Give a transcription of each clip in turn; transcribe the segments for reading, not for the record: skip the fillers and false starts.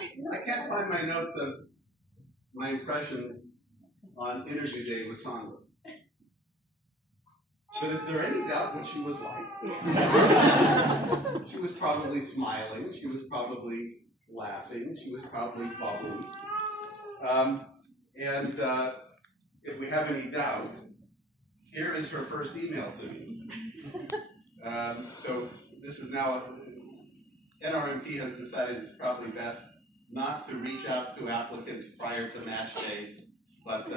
I can't find my notes of my impressions on interview day with Sandra. But is there any doubt what she was like? She was probably smiling. She was probably laughing. She was probably bubbly. If we have any doubt, here is her first email to me. So this is now, NRMP has decided it's probably best not to reach out to applicants prior to match day, but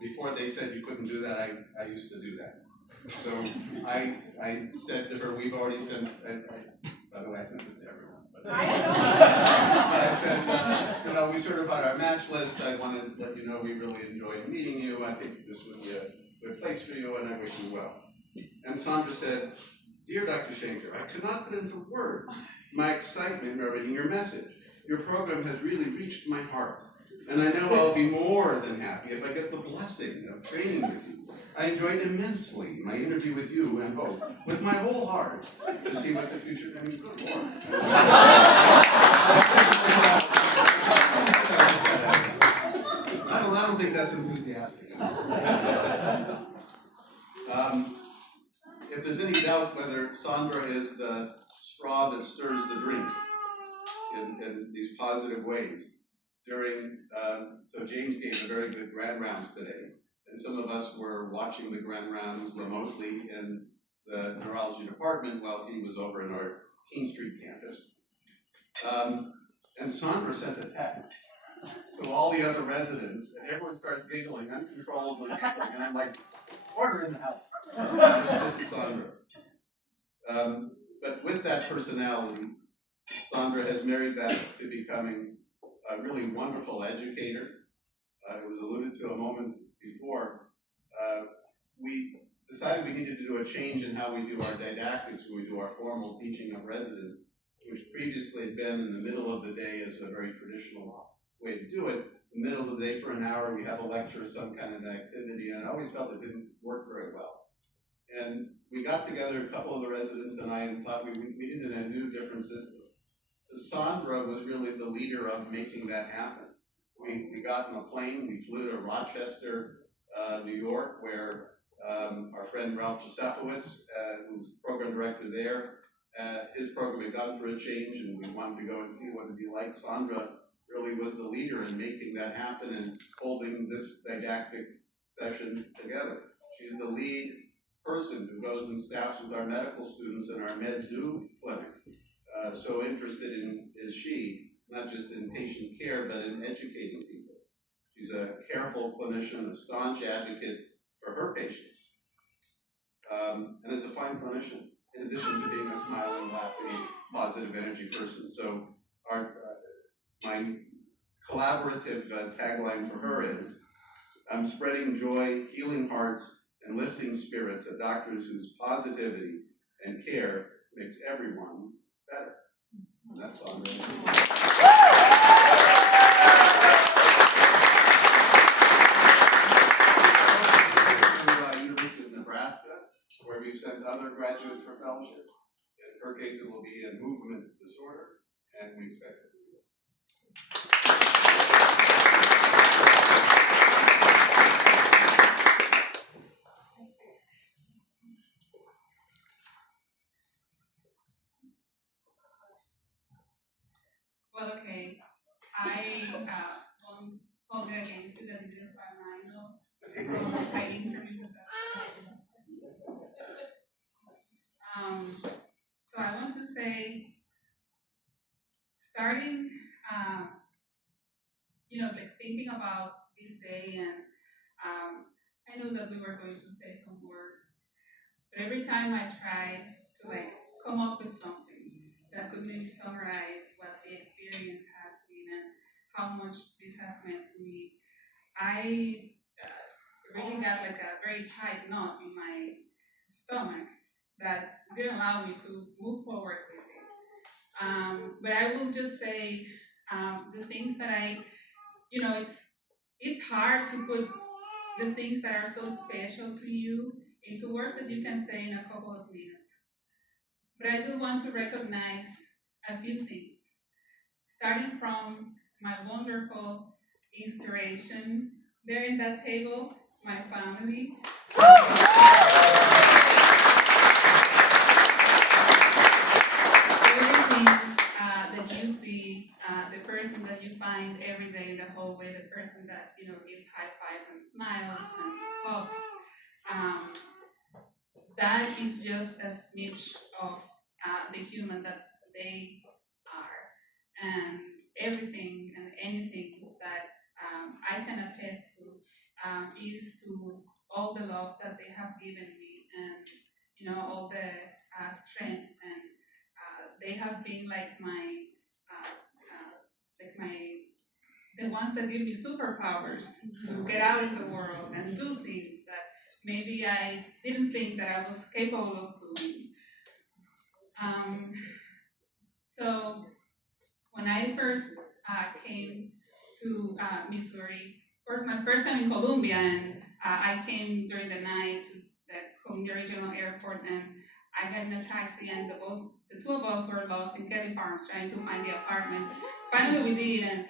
before they said you couldn't do that, I used to do that. So I said to her, we've already sent, by the way, I sent this to everyone. But I said, we sort of on our match list, I wanted to let you know we really enjoyed meeting you. I think this would be a good place for you, and I wish you well. And Sandra said, Dear Dr. Schenker, I could not put into words my excitement in reading your message. Your program has really reached my heart, and I know I'll be more than happy if I get the blessing of training with you. I enjoyed immensely my interview with you and hope, with my whole heart, to see what the future can bring. Good Lord. I don't think that's enthusiastic enough. If there's any doubt whether Sandra is the straw that stirs the drink in these positive ways, so James gave a very good grand rounds today, and some of us were watching the grand rounds remotely in the neurology department while he was over in our King Street campus. And Sandra sent a text to all the other residents, and everyone starts giggling, uncontrollably giggling, and I'm like, order in the house. This is Sandra. But with that personality, Sandra has married that to becoming a really wonderful educator. It was alluded to a moment before. We decided we needed to do a change in how we do our didactics when we do our formal teaching of residents, which previously had been in the middle of the day as a very traditional way to do it. In the middle of the day for an hour, we have a lecture, some kind of activity, and I always felt it didn't work very well. And we got together, a couple of the residents and I, and thought we needed a new, different system. So Sandra was really the leader of making that happen. We got in a plane, we flew to Rochester, New York, where our friend Ralph Josefowitz, who's program director there, his program had gone through a change and we wanted to go and see what it'd be like. Sandra really was the leader in making that happen and holding this didactic session together. She's the lead person who goes and staffs with our medical students in our MedZoo clinic. So interested in is she, not just in patient care, but in educating people. She's a careful clinician, a staunch advocate for her patients, and is a fine clinician, in addition to being a smiling, laughing, positive energy person. So my collaborative tagline for her is, I'm spreading joy, healing hearts, and lifting spirits at doctors whose positivity and care makes everyone better. And that's Sandra. University of Nebraska, where we've sent other graduates for fellowships. In her case, it will be in movement disorder, and we expect it to be. Well, okay. I won't hold it against you that didn't find my notes from my interview with us. So I want to say, starting, like thinking about this day, and I knew that we were going to say some words, but every time I tried to come up with something that could maybe summarize what the experience has been and how much this has meant to me, I really got a very tight knot in my stomach that didn't allow me to move forward with it. But I will just say the things that it's hard to put the things that are so special to you into words that you can say in a couple of minutes. But I do want to recognize a few things. starting from my wonderful inspiration there in that table, my family. Everything that you see, the person that you find every day in the hallway, the person that gives high fives and smiles and hugs, um, that is just a smidge of the human that they are, and everything and anything that I can attest to is to all the love that they have given me, and all the strength, and they have been like my the ones that give me superpowers to get out in the world and do things that maybe I didn't think that I was capable of doing. Um, so when I first came to Missouri, my first time in Columbia, and I came during the night to the Columbia Regional Airport, and I got in a taxi, and the two of us were lost in Kelly Farms trying to find the apartment. Finally, we did, and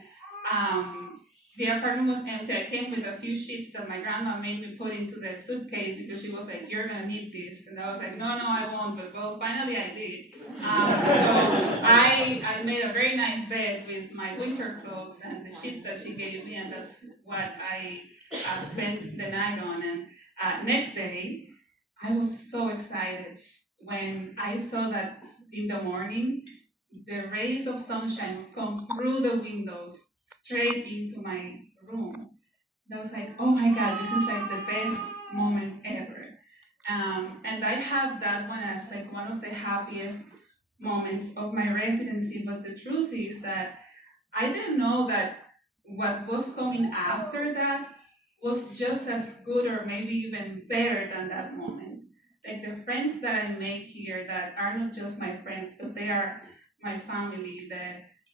the apartment was empty. I came with a few sheets that my grandma made me put into the suitcase because she was like, "You're gonna need this," and I was like, "No, I won't." But well, finally, I did. So I made a very nice bed with my winter clothes and the sheets that she gave me, and that's what I spent the night on. And next day, I was so excited when I saw that in the morning, the rays of sunshine would come through the windows straight into my room. And I was like, oh my God, this is like the best moment ever. And I have that one as like one of the happiest moments of my residency. But the truth is that I didn't know that what was coming after that was just as good or maybe even better than that moment. Like the friends that I make here that are not just my friends, but they are my family,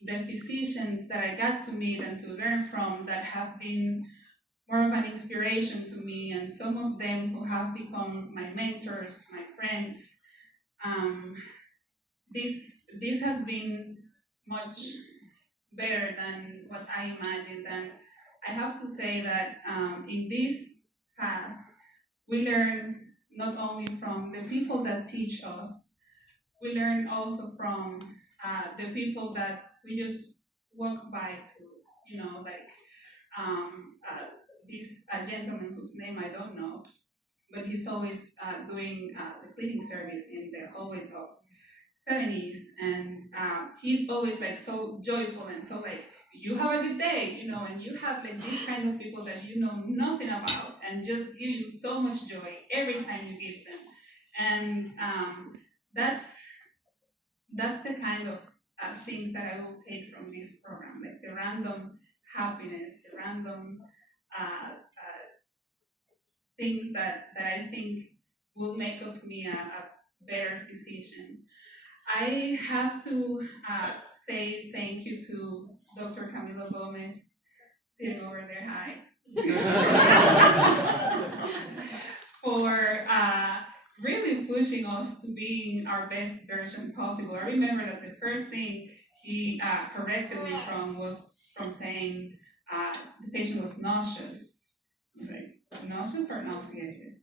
the physicians that I got to meet and to learn from that have been more of an inspiration to me, and some of them who have become my mentors, my friends. Um, this has been much better than what I imagined, and I have to say that in this path, we learn not only from the people that teach us, we learn also from the people that we just walk by to, like this gentleman whose name I don't know, but he's always doing the cleaning service in the hallway of 7 East, and he's always like so joyful and so like, you have a good day, and you have like these kind of people that you know nothing about and just give you so much joy every time you give them. And that's the kind of things that I will take from this program, like the random happiness, the random things that I think will make of me a better physician. I have to say thank you to Dr. Camilo Gomez, sitting over there, hi, for really pushing us to being our best version possible. I remember that the first thing he corrected me from was from saying the patient was nauseous. I was like, nauseous or nauseated?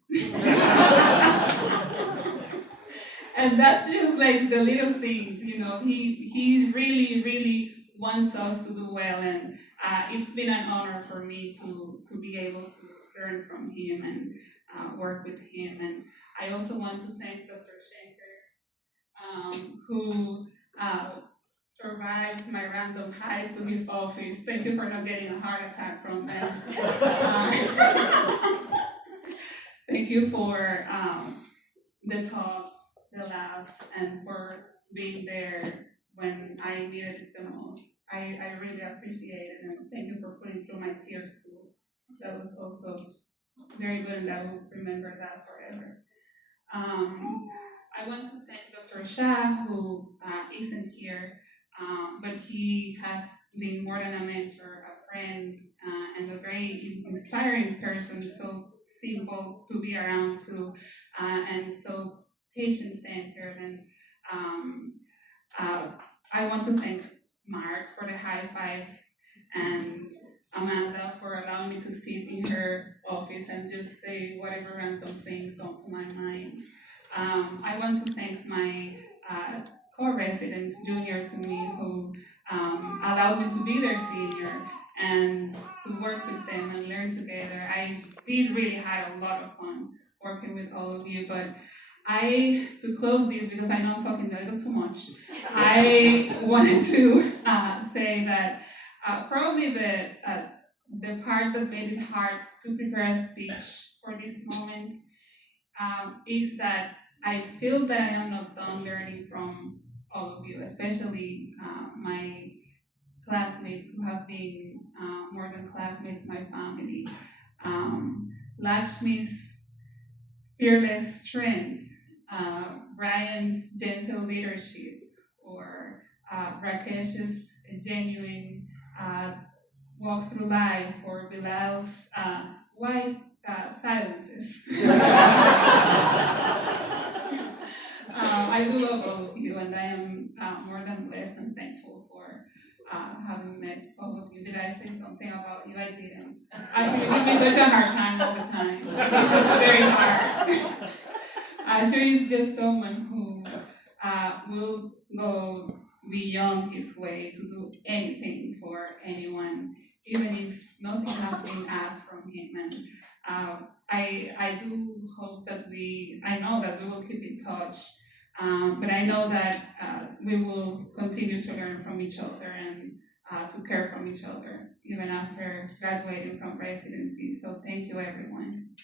And that's just like the little things, he really wants us to do well, and it's been an honor for me to be able to learn from him and work with him. And I also want to thank Dr. Schenker, who survived my random highs to his office. Thank you for not getting a heart attack from them. Thank you for the talks, the laughs, and for being there when I needed it the most. I really appreciate it, and thank you for putting through my tears too. That was also very good, and I will remember that forever. I want to thank Dr. Shah, who isn't here, but he has been more than a mentor, a friend, and a very inspiring person, so simple to be around to, and so patient-centered. And I want to thank Mark for the high fives, and Amanda for allowing me to sit in her office and just say whatever random things come to my mind. I want to thank my co-residents, junior to me, who allowed me to be their senior and to work with them and learn together. I did really had a lot of fun working with all of you, but to close this, because I know I'm talking a little too much, I wanted to say that probably the part that made it hard to prepare a speech for this moment is that I feel that I am not done learning from all of you, especially my classmates who have been more than classmates, my family. Lakshmi's fearless strength, Brian's gentle leadership, or Rakesh's genuine walk through life, or Bilal's wise silences. I do love all of you, and I am more than blessed and thankful for having met all of you. Did I say something about you? I didn't. Actually, you give me such a hard time all the time. This is very hard. Actually, is just someone who will go beyond his way to do anything for anyone, even if nothing has been asked from him. And I do hope that I know that we will keep in touch, but I know that we will continue to learn from each other and to care from each other, even after graduating from residency. So thank you, everyone.